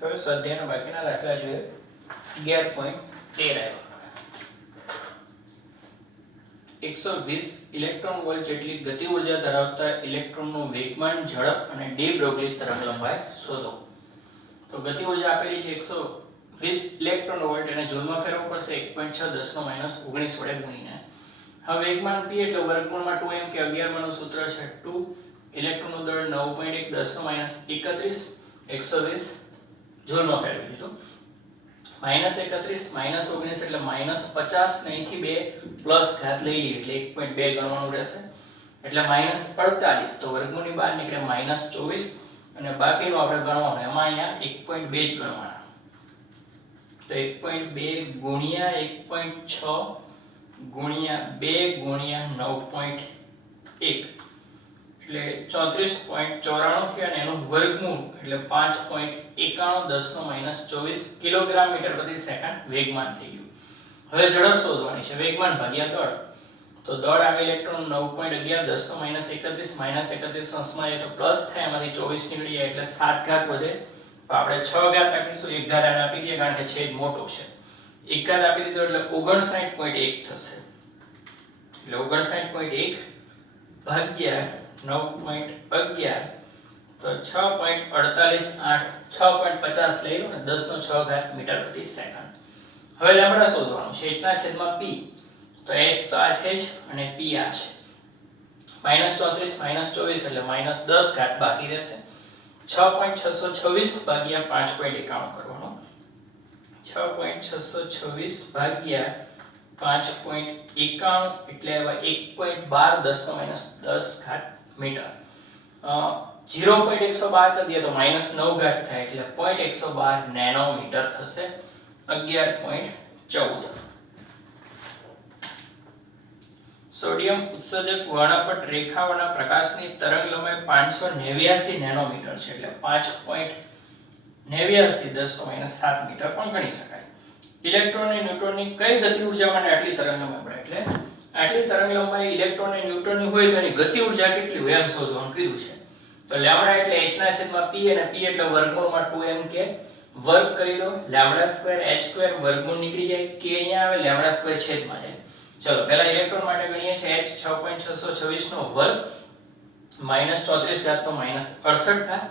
હવે સ્વાધ્યાયના બાકીના દાખલા જોઈએ. 11.13 120 ઇલેક્ટ્રોન વોલ્ટ જેટલી ગતિ ઉર્જા ધરાવતા ઇલેક્ટ્રોનનું વેગમાન, ઝડપ અને ડી બ્રોગલી તરંગલંબાઈ શોધો. તો ગતિ ઉર્જા આપેલી છે 120 ઇલેક્ટ્રોન વોલ્ટ, એને જૂલમાં ફેરવવું પડશે 1.6 10 - 19 વડે ગુણીને. હવે વેગમાન p એટલે વર્ગમૂળમાં 2m કે 11 માનું સૂત્ર છે 2. ઇલેક્ટ્રોનનું દળ 9.1 10 - 31 120 જૂલમાં ફેરવી દીધું. -31 - 19 એટલે -50 ને અહીંથી 2 પ્લસ ઘાત લઈ લઈએ એટલે 1.2 ગણવાનું રહેશે એટલે -48. તો વર્ગમૂળની બહાર નીકળે -24 અને બાકીનું આપણે ગણવાનું, એમાં અહીંયા 1.2 જ ગણવાના. તો 1.2 ગુણ્યા 1.6 ગુણ્યા 2 ગુણ્યા 9.1 એટલે 34.94 થયું અને એનું વર્ગમૂળ એટલે 5.91 10 - 24 કિલોગ્રામ મીટર પ્રતિ સેકન્ડ વેગમાન થઈ ગયું. હવે ઝડપ શોધવાની છે, વેગમાન ભાગ્યા દળ. તો દળ આવે ઇલેક્ટ્રોન 9.11 10 - 31 -31 અંશમાં એ તો પ્લસ થાય, એમાંથી 24 નીકળી જાય એટલે 7 ઘાત વધે. તો આપણે 6 ઘાત રાખીશું, 1 ઘાત આને આપી દઈએ કારણ કે છેદ મોટો છે. 1 ઘાત આપી દીધો એટલે 59.1 થશે. એટલે 59.1 ભાગ્યા 9.11 તો 6.488 6.50 લઈ લો ને 10⁶ મીટર પ્રતિ સેકન્ડ. હવે લેમ્બડા શોધવાનું છે, h ના છેદમાં p. તો h તો આ છે જ અને p આ છે. -34 - 24 એટલે -10 ઘાત બાકી રહેશે. 6.626 ભાગ્યા 5.91 કરવાનો. 6.626 ભાગ્યા 5.91 એટલે 1.12 10 - 10 મીટર. 0.112 કરી દઈએ તો -9 ઘાત થાય એટલે 0.112 નેનોમીટર થશે. 11.14. સોડિયમ ઉત્સર્જક વર્ણપટ રેખાઓના પ્રકાશની તરંગલંબાઈ 589 નેનોમીટર છે એટલે 5.89 10 - 7 મીટર પણ ગણી શકાય. ઇલેક્ટ્રોન અને ન્યુટ્રોનની કઈ ગતિ ઉર્જા માટે આટલી તરંગલંબાઈ મળે? એટલે આટલી તરંગલંબાઈ ઇલેક્ટ્રોન અને ન્યુટ્રોનની હોય તો એની ગતિ ઉર્જા કેટલી હોય એમ શોધવાનું કીધું છે. તો લેમ્બડા એટલે h ના છેદમાં p અને p એટલે વર્ગમૂળમાં 2m કે વર્ગ કરી દો. લેમ્બડા સ્ક્વેર h સ્ક્વેર વર્ગમૂળ નીકળી જાય, k અહીંયા આવે, લેમ્બડા સ્ક્વેર છેદમાં જાય. ચલો પહેલા ઇલેક્ટ્રોન માટે ગણીએ છીએ h 6.626 નો વર્ગ -34 ઘાત તો -68 ઘાત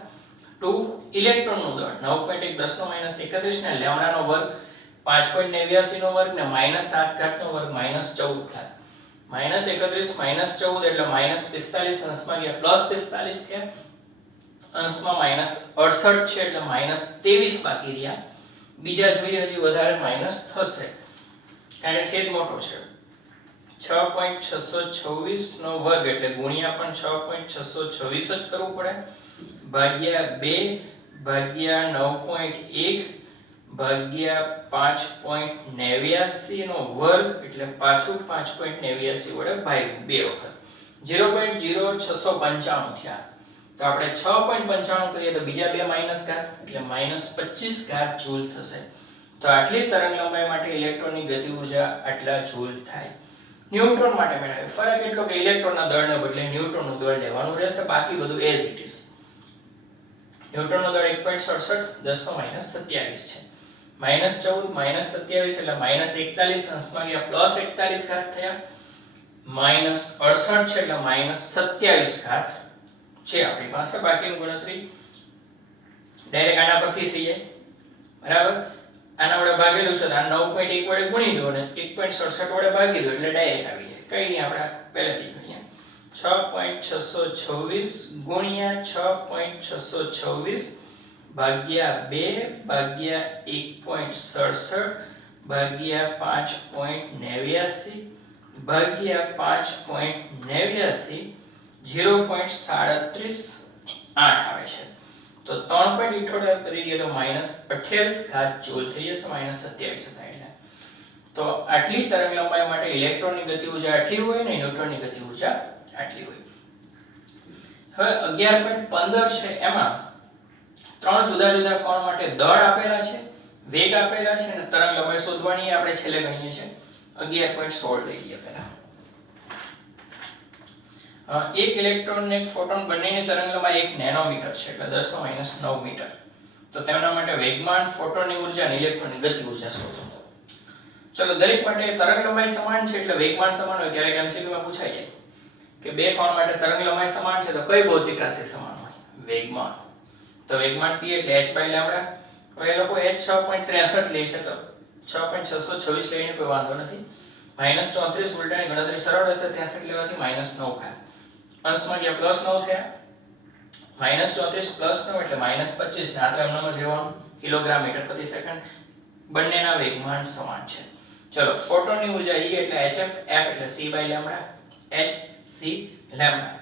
2 ઇલેક્ટ્રોનનું દળ 9.1 10 - 31 ને લેમ્બડાનો વર્ગ 5.89 નો વર્ગ ને -7 ઘાત નો વર્ગ -14 ઘાત. -31 - 14 એટલે -45 અંશમાં ગયા +45 થયા, અંશમાં -68 છે એટલે -23 બાકી રહ્યા. બીજા જોઈએ હજી વધારે માઈનસ થશે કારણ કે છેદ મોટો છે. 6.626 નો વર્ગ એટલે ગુણ્યા પણ 6.626 જ કરવું પડે, ભાગ્યા 2 ભાગ્યા 9.1 ભાગ્યા 5.89 નો વર્ગ એટલે પાછું 5.89 વડે ભાગ્યું બે વખત 0.0695 થયા. તો આપણે 6.95 કરીએ તો બીજા બે માઈનસ ઘાત એટલે -25 ઘાત જૂલ થશે. તો આટલી તરંગલંબાઈ માટે ઇલેક્ટ્રોનની ગતિ ઉર્જા આટલા જૂલ થાય. ન્યુટ્રોન માટે મેળવીએ ફરક એટલો કે ઇલેક્ટ્રોનના દળને બદલે ન્યુટ્રોનનું દળ લેવાનું રહેશે, બાકી બધું એઝ ઇટ ઇઝ. ન્યુટ્રોનનો દળ 1.67 10 - 27 છે. -14 - 27 એટલે -41 અંશમાં ગયા +41 ઘાત થયા, -68 છે એટલે -27 ઘાત છે આપણી પાસે. બાકીની ગણતરી ડાયરેક્ટ આના પરથી થઈ જાય, બરાબર. આના વડે ભાગેલું છે તો આ 9.1 વડે ગુણી દો અને 1.67 વડે ભાગી દો એટલે ડાયરેક્ટ આવી જાય. કઈ નહીં, આપણે પહેલેથી ગણીએ 6.626 ગુણ્યા 6.626 ભાગ્યા 2 ભાગ્યા 1.67 ભાગ્યા 5.89 ભાગ્યા 5.89 0.378 આવે છે. તો 3.78 કરી દઈએ તો -28 ઘાત જૂલ થઈ જશે, -27 થાય એટલે. તો આટલી તરંગલંબાઈ માટે ઇલેક્ટ્રોનની ગતિ ઉર્જા આટલી હોય ને ન્યુટ્રોનની ગતિ ઉર્જા આટલી હોય. હવે 11.15 છે, એમાં ત્રણ જુદા જુદા કોણ માટે દળ આપેલા છે, વેગ આપેલા છે અને તરંગલંબાઈ શોધવાની આપણે છેલ્લે ગણીએ છીએ. 11.16 લઈ લઈએ પહેલા. એક ઇલેક્ટ્રોન ને એક ફોટોન બંનેની તરંગલંબાઈ 1 નેનોમીટર છે એટલે 10⁻⁹ મીટર. તો તેમના માટે વેગમાન, ફોટોનની ઉર્જા અને ઇલેક્ટ્રોનની ગતિ ઉર્જા શોધો. ચલો દરેક માટે તરંગ લંબાઈ સમાન છે એટલે વેગમાન સમાન હોય. ક્યારેક MCQ માં પૂછાઈ જાય કે બે કોણ માટે તરંગ લંબાઈ સમાન છે તો કઈ ભૌતિક રાશિ સમાન હોય? વેગમાન. તો વેગમાન p એટલે h by લેમ્ડા. હવે એ લોકો h 6.63 લે છે તો 6.626 લઈને કોઈ વાંધો નથી. -34 ઉલટાની ગણતરી સરળ હશે 63 લેવાથી -9 થાય. અંશમાં ગયા +9 થયા. -34 +9 એટલે -25 ને આ તો એમનામાં જેવાનું કિલોગ્રામ મીટર પ્રતિ સેકન્ડ. બંનેના વેગમાન સમાન છે. ચલો ફોટોનની ઉર્જા E એટલે hf, f એટલે c by lambda, h c lambda.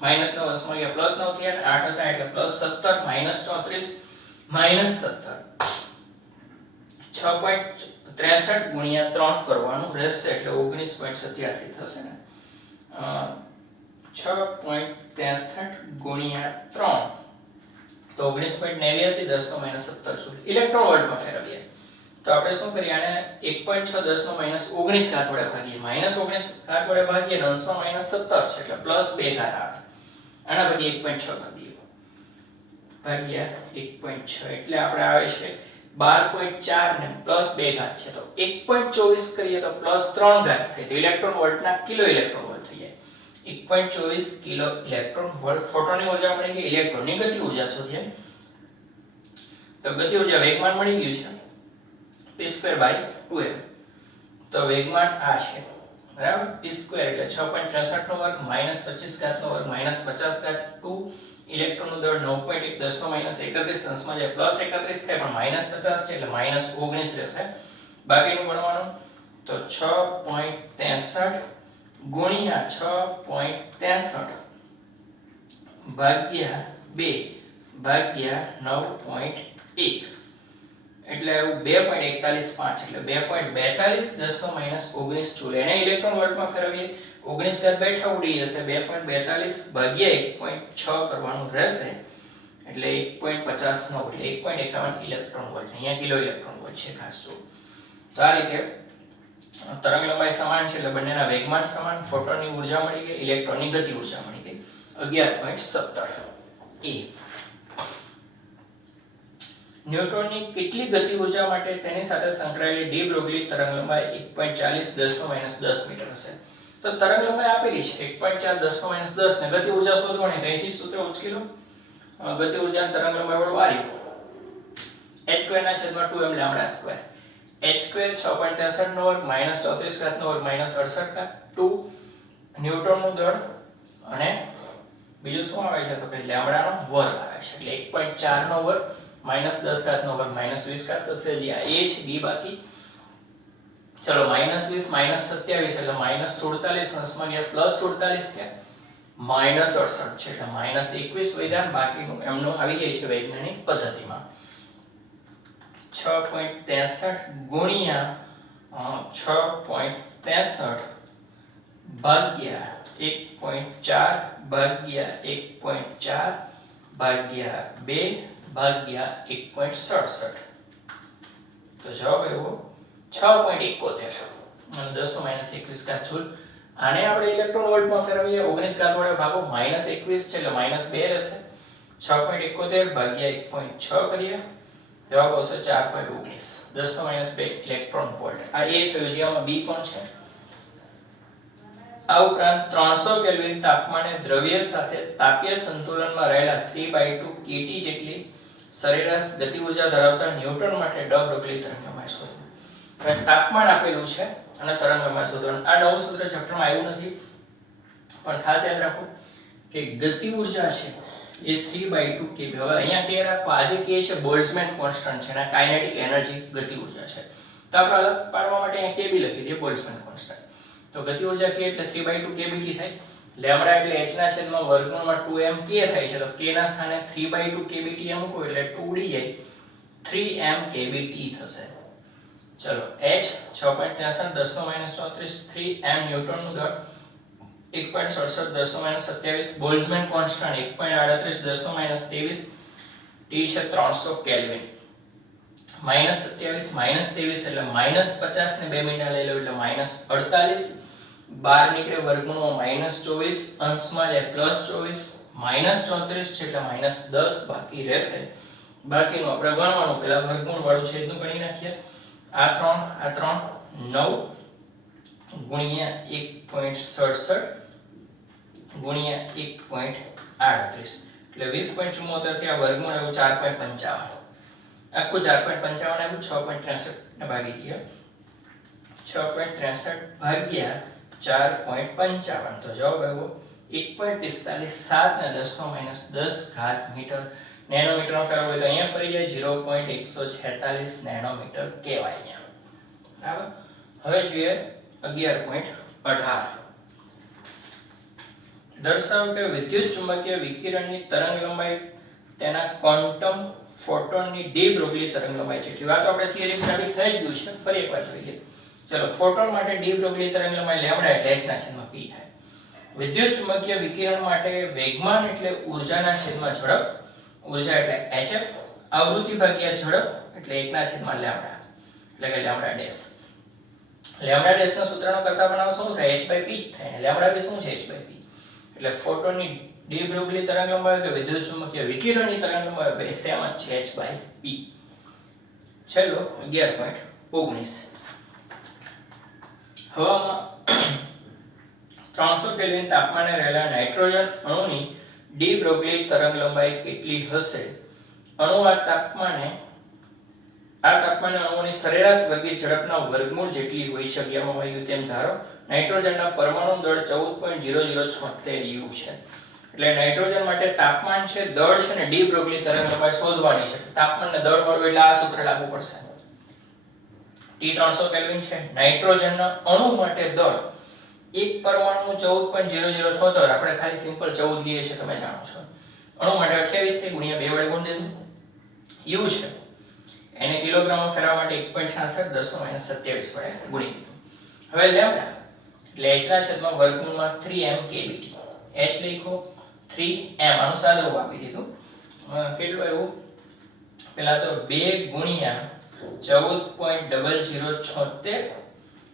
-9 અંશમાં ગયા +9 થયા અને 8 હતા એટલે +17 -34 -17 6.63 ગુણ્યા 3 કરવાનું રહેશે એટલે 19.87 થશે ને. 6.63 ગુણ્યા 3 તો 19.89 10 નો -17 જૂલ. ઇલેક્ટ્રોન વોલ્ટમાં ફેરવીએ તો આપણે શું કરીએ આને 1.6 10 નો -19 ઘાત વડે ભાગીએ. -19 ઘાત વડે ભાગીએ અને અંશમાં -17 છે એટલે +2 ઘાત આવે. આના ભાગી 1.6 કરી દઈએ ભાગ્યા 1.6 એટલે આપણે આવે છે 12.4 ને +2 ઘાત છે તો 1.24 કરીએ તો +3 ઘાત થાય તો ઇલેક્ટ્રોન વોલ્ટના કિલો ઇલેક્ટ્રોન વોલ્ટ થઈ જાય. 1.24 કિલો ઇલેક્ટ્રોન વોલ્ટ. ફોટોનની ઉર્જા મળી ગઈ. ઇલેક્ટ્રોનની ગતિ ઉર્જા શોધીએ તો ગતિ ઉર્જા વેગમાન મળી ગયું છે p²/2m. તો વેગમાન આ છે બરાબર. p² એટલે 6.63 નો વર્ગ -25 ઘાત નો વર્ગ -50 ઘાત 2. ઇલેક્ટ્રોનનું દળ 9.1 10 નો -31 અંશમાં જાય +31 થાય પણ -50 છે એટલે -19 રહેશે. બાકીનું ગણવાનું તો 6.63 ગુણ્યા 6.63 ભાગ્યા 2 ભાગ્યા 9.1 એટલે આવ્યું 2.415 એટલે 2.42 10 નો -19 જૂલ. એને ઇલેક્ટ્રોન વોલ્ટમાં ફેરવીએ 19 ઘાત બેઠા ઉડી જશે 2.42 ભાગ્યા 1.6 કરવાનું રહેશે એટલે 1.59 એટલે 1.51 ઇલેક્ટ્રોન વોલ્ટ. અહીંયા કિલો ઇલેક્ટ્રોન વોલ્ટ છે ખાસ જો. તો આ રીતે તરંગ લંબાઈ સમાન છે એટલે બંનેના વેગમાન સમાન. ફોટોનની ઉર્જા મળી ગઈ, ઇલેક્ટ્રોનની ગતિ ઉર્જા મળી ગઈ. 11.17 એ ન્યૂટનની કેટલી ગતિ ઉર્જા માટે તેની સાથે સંકળાયેલી ડી બ્રોગલી તરંગ લંબાઈ 1.40 10 નો -10 મીટર હશે. તો તરંગ લંબાઈ આપેલી છે 1.4 10 નો -10 ને ગતિ ઉર્જા શોધવાની તો અહીંથી સૂત્ર ઉચકી લો. ગતિ ઉર્જા તરંગ લંબાઈ વાળું વાર્યું h²/2m લેમ્ડા સ્ક્વેર. h² 6.63 નો વર્ગ -34 ઘાત નો વર્ગ -68 ઘાત 2 ન્યૂટનનું દળ અને બીજું શું આવે છે તો કે લેમ્ડાનો વર્ગ આવે છે એટલે 1.4 નો વર્ગ -10 ઘાત નો વર્ગ -20 ઘાત થશે. જે આ a છે b બાકી. ચલો -20 -27 એટલે -47 અંશમાં ગયા +47 થયા -68 છે એટલે -21 વૈધાન. બાકીનું એમનું આવી જાય છે વૈજ્ઞાનિક પદ્ધતિમાં. 6.63 ગુણ્યા 6.63 ભાગ્યા 1.4 ભાગ્યા 1.4 ભાગ્યા 2 ભાગ્યા 1.67 તો જવાબ આવ્યો 6.71 અને 10 નો -21 ઘાત જૂલ. આને આપણે ઇલેક્ટ્રોન વોલ્ટમાં ફેરવીએ 19 ઘાત વડે ભાગો -21 છે એટલે -2 રહેશે. 6.71 ભાગ્યા 1.6 કરીએ જવાબ આવશે 4.19 10 નો -2 ઇલેક્ટ્રોન વોલ્ટ. આ એ થયું જે આમાં બી પણ છે. આ ઉપરાંત 300 કેલ્વિન તાપમાને દ્રવ્ય સાથે તાપીય સંતુલનમાં રહેલા 3/2 kT જેટલી સરેરાશ ગતિ ઉર્જા ધરાવતા ન્યૂટન માટે ડ બ્રોગલી તરંગ લંબાઈ શોધો. હવે તાપમાન આપેલું છે અને તરંગ લંબાઈ શોધવાનું. આ નવું સૂત્ર ચેપ્ટરમાં આવ્યું નથી પણ ખાસ યાદ રાખો કે ગતિ ઉર્જા છે એ 3/2 kB. હવે અહીંયા કે રાખો આજે કે છે બોલ્ટ્ઝમેન કોન્સ્ટન્ટ છે અને કાઇનેટિક એનર્જી ગતિ ઉર્જા છે તો આપણે અલગ પાડવા માટે અહીંયા kB લખી દઈએ બોલ્ટ્ઝમેન કોન્સ્ટન્ટ. તો ગતિ ઉર્જા k એટલે 3/2 kBt થાય. લેમ્ડા એટલે h ના છેદમાં વર્ગમૂળમાં 2m k થાય છે તો k ના સ્થાને 3/2 kBt મૂકો એટલે 2d જાય 3m kBt થશે. ચલો h 6.63 10 નો -34 3m ન્યૂટનનું દળ 1.67 10 નો -27 બોલ્ટ્ઝમેન કોન્સ્ટન્ટ 1.38 10 નો -23 t છે 300 કેલ્વિન. -27 -23 એટલે -50 ને 2 મહિના લઈ લો એટલે -48 12 નીકળે વર્ગમૂળમાં -24 અંશમાં જાય +24 -34 છે એટલે -10 બાકી રહેશે બાકીનું આપણે ગણવાનું. પહેલા વર્ગમૂળ વાળું છેદનું ગણી નાખીએ. આ 3 9 ગુણ્યા 1.67 ગુણ્યા 1.38 એટલે 20.74 થી આ વર્ગમૂળ આવ્યું 4.55. આખું 4.55 આવ્યું. 6.63 ને ભાગી દઈએ. 6.63 ભાગ્યા 4.55 તો જવાબ આવ્યો 1.45. 7 ને 10 નો -10 ઘાત મીટર. નેનોમીટરનો ફેરવો હોય તો અહીંયા ફરી જાય 0.146 નેનોમીટર કહેવાય અહીંયા. બરાબર. હવે જોઈએ 11.18. દર્શાવો કે વિદ્યુત ચુંબકીય વિકિરણની તરંગ લંબાઈ તેના ક્વોન્ટમ ફોટોનની ડી બ્રોગલી તરંગ લંબાઈ છે. વાત આપણે થિયરી સાબિત થઈ જ ગયું છે. ફરી એકવાર જોઈએ. ચલો, ફોટોન માટે ડી બ્રોગલી તરંગ લંબાઈ લેમ્ડા એટલે h ના છેદમાં p થાય. વિદ્યુત ચુંબકીય વિકિરણ માટે વેગમાન એટલે ઊર્જાના છેદમાં ઝડપ. ઊર્જા એટલે hf. આવૃત્તિ ભાગ્યા ઝડપ એટલે 1 ના છેદમાં લેમ્ડા એટલે કે લેમ્ડા ડેશ. લેમ્ડા ડેશ ના સૂત્રનો કરતા બનાવો શું થાય? h/p જ થાય. લેમ્ડા બી શું છે? h/p. એટલે ફોટોનની ડી બ્રોગલી તરંગ લંબાઈ કે વિદ્યુત ચુંબકીય વિકિરણની તરંગ લંબાઈ બે સેમ જ છે, h/p. ચલો 11.19. હવામાં 300 કેલ્વિન તાપમાને રહેલા નાઇટ્રોજન અણુની ડી બ્રોગલી તરંગ લંબાઈ કેટલી હશે? અણુ આ તાપમાને અણુઓની સરેરાશ વર્ગી ઝડપના વર્ગમૂળ જેટલી હોઈ શકે એમ આવ્યું તેમ ધારો. નાઇટ્રોજનના પરમાણુ દળ 14.0076 યુ છે. એટલે નાઇટ્રોજન માટે તાપમાન છે, દળ છે ને ડી બ્રોગલી તરંગ લંબાઈ શોધવાની છે. તાપમાન ને દળ મળવું એટલે આ સૂત્ર લાગુ પડશે. T 300 કેલ્વિન છે. નાઇટ્રોજનના અણુ માટે દળ એક પરમાણુ 14.0076 આપણે ખાલી સિમ્પલ 14 લઈએ છીએ, તમે જાણો છો. અણુ માટે 28 થી ગુણ્યા 2 વડે ગુણ દીધું. યુ છે એને કિલોગ્રામમાં ફેરવવા માટે 1.66 10 નો -27 વડે ગુણી દીધું. હવે લેમ્ડા એટલે h ના છેદમાં વર્ગમૂળમાં 3m kbt. h લખો 3m આનું સાદુરૂપ આપી દીધું. કેટલું આવ્યું? પહેલા તો 2 ગુણ્યા 14.0076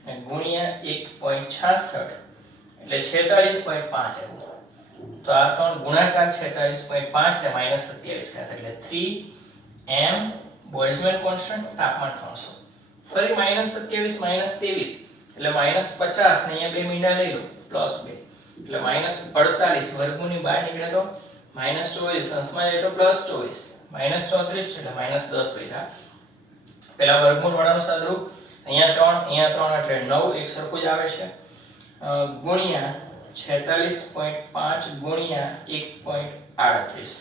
અને ગુણ્યા 1.66 એટલે 46.5 આવ્યું. તો આ ત્રણ ગુણાકાર 46.5 ને -27 થાય એટલે 3m બોલ્ટ્ઝમેન કોન્સ્ટન્ટ તાપમાન 300. ફરી -27 -23 એટલે -50 ને અહીંયા બે મીંડા લઈ લો +2 એટલે -48 વર્ગમૂળની બહાર નીકળે તો -24 અંશમાં જાય તો +24 -34 એટલે -10 વધ્યા. પહેલા વર્ગમૂળ વાળાનું સાદુરૂપ અહીંયા 3 એટલે 9 એક સરખું જ આવે છે. ગુણ્યા 46.5 ગુણ્યા 1.38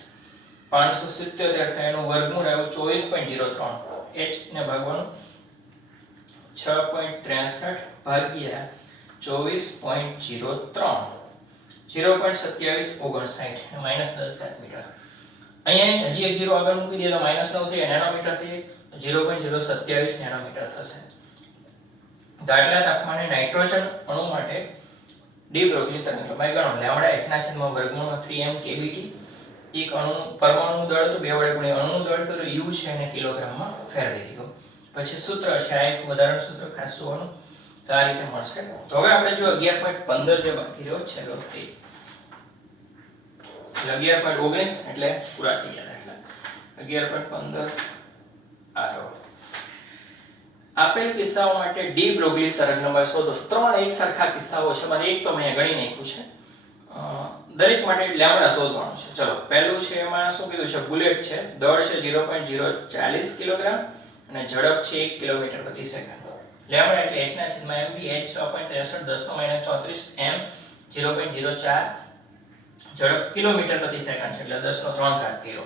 577 થાય એનું વર્ગમૂળ આવ્યું 24.03. h ને ભાગવાનું 6.63 ભાગ્યા 24.03 0.2759 -10 મીટર. અહીંયા હજી એક 0 આગળ મૂકી દઈએ તો -9 થઈ નેનોમીટર થઈ 0.027 નેનોમીટર થશે. દાટલા તાપમાને નાઇટ્રોજન અણુ માટે ડી બ્રોગલી તરંગ લંબાઈ ગણો. લેમ્ડા h ના છેદમાં વર્ગમૂળમાં 3m kbt. એક અણુ પરમાણુ દળ તો 2 વડે ગુણ્યા અણુનું દળ કર્યું યુ છે એને કિલોગ્રામમાં ફેરવી દીધું. પછી સૂત્ર છે આ એક વધારાનું સૂત્ર ખાસ જોવાનું. તો આ રીતે મળશે. તો હવે આપણે જો 11.15 જે બાકી રહ્યો છે લો તે 11.19 એટલે પૂરા થઈ ગયા. એટલે 11.15 આ રહ્યો. આપેલ કિસ્સાઓ માટે ડી બ્રોગલી તરંગ લંબાઈ શોધો. ત્રણ એક સરખા કિસ્સાઓ છે, મને એક તો મેં ગણી નાખ્યું છે. દરેક માટે લેમ્ડા શોધવાનું છે. ચલો, પહેલું છે એમાં શું કીધું છે? બુલેટ છે, દળ છે 0.040 કિલોગ્રામ અને ઝડપ છે 1 કિલોમીટર પ્રતિ સેકન્ડ. લેમ્ડા એટલે h ના છેદમાં mv, h 6.63 10 નો -34 m 0.04 ઝડપ કિલોમીટર પ્રતિ સેકન્ડ છે એટલે 10 નો 3 ઘાત કિલો.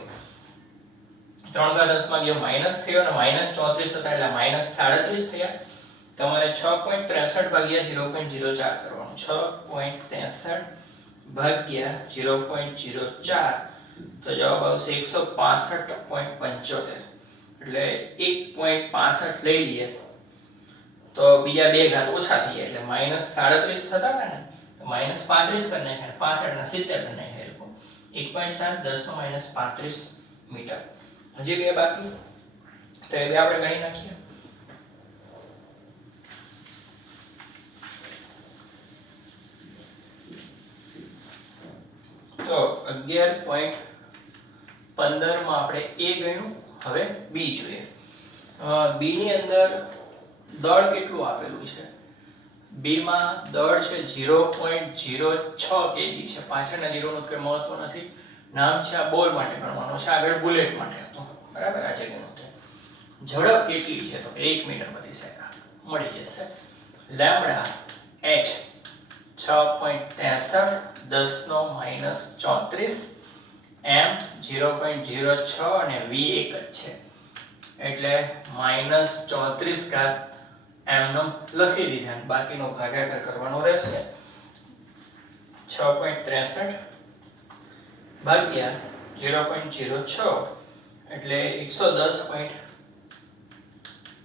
3 ઘાત 10 માં ગયો માઈનસ થયો અને -34 હતા એટલે -37 થયા. તમારે 6.63 ભાગ્યા 0.04 કરવાનું. 6.63 ભાગ્યા 0.04 તો જવાબ આવશે 165.75 એટલે 1.65 લઈ લઈએ તો બીજા બે ઘાત ઓછા થઈ એટલે -37 થતા હતા ને તો -35 કરી નાખ્યા 65 ના 70 કરી નાખ્યા લોકો 1.7 10 નો -35 મીટર. હજી બે બાકી તો એ બે આપણે ગણી નાખીએ. તો 11.15 માં આપણે a ગણ્યું. હવે બી જોઈએ. બી ની અંદર દળ કેટલું આપેલું છે? બી માં દળ છે 0.06 kg છે. પાછળના ઝીરોનું કંઈ મહત્વ નથી. નામ છે આ બોલ માટે ગણવાનું છે, આગળ બુલેટ માટે હતું. બરાબર, આ છે ગુણોત્તર. ઝડપ કેટલી છે? તો 1 મીટર પ્રતિ સેકન્ડ મળી જશે. લેમ્બડા h 6.63 10⁻34 m 0.06 અને v એક જ છે એટલે -34 ઘાત m નો લખી દીધા. બાકીનો ભાગાકાર કરવાનો રહેશે. 6.63 ભાગ્યા 0.06 એટલે 110.5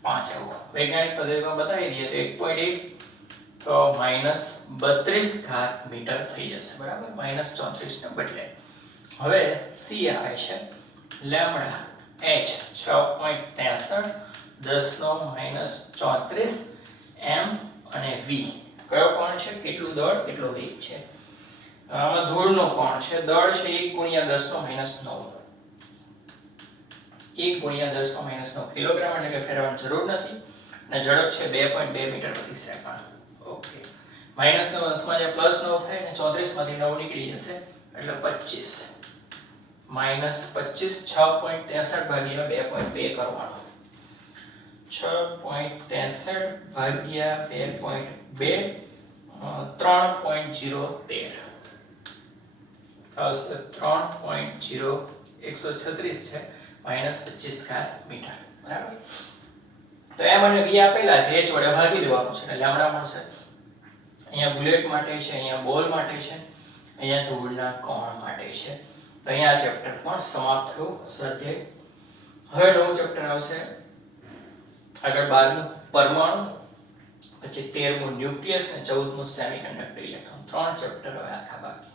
આવું. વૈજ્ઞાનિક પદ્ધતિમાં બતાવી દઈએ તો 1.1 તો -32 ઘાત મીટર થઈ જશે. બરાબર, -34 ને બદલે. હવે સી આવે છે લેમ્બડા h 6.63 10⁻34 m અને v. કયો કોણ છે? કેટલું દળ કેટલો વેગ છે? આમાં ધૂળનો કોણ છે. દળ છે 1 × 10⁻9 1 × 10⁻9 કિલોગ્રામ એટલે કે ફેરવવાની જરૂર નથી. અને ઝડપ છે 2.2 મીટર પ્રતિ સેકન્ડ. ઓકે, માઈનસ નો અંશમાં જે પ્લસ 9 થાય ને 34 માંથી 9 નીકળી જશે એટલે 25 -25 6.63 ભાગ્યા 2.2 કરવાનો. 6.63 ભાગ્યા 2.2 3.013 આવશે. 3.0136 છે -25 ઘાત મીટર. બરાબર, તો એમ અને v આપેલા છે, h વડે ભાગી દેવાનું છે એટલે લેમ્બડા મળશે. અહીંયા બુલેટ માટે છે, અહીંયા બોલ માટે છે, અહીંયા ધૂળના કોણ માટે છે. તો અહીંયા આ ચેપ્ટર પણ સમાપ્ત થયું. સ્વાધ્યાય. હવે નવું ચેપ્ટર આવશે આગળ 12મું પરમાણુ, પછી 13મું ન્યુક્લિયસ અને 14મું સેમિકન્ડક્ટર ઇલેક્ટ્રોન. 3 ચેપ્ટર હવે આખા બાકી.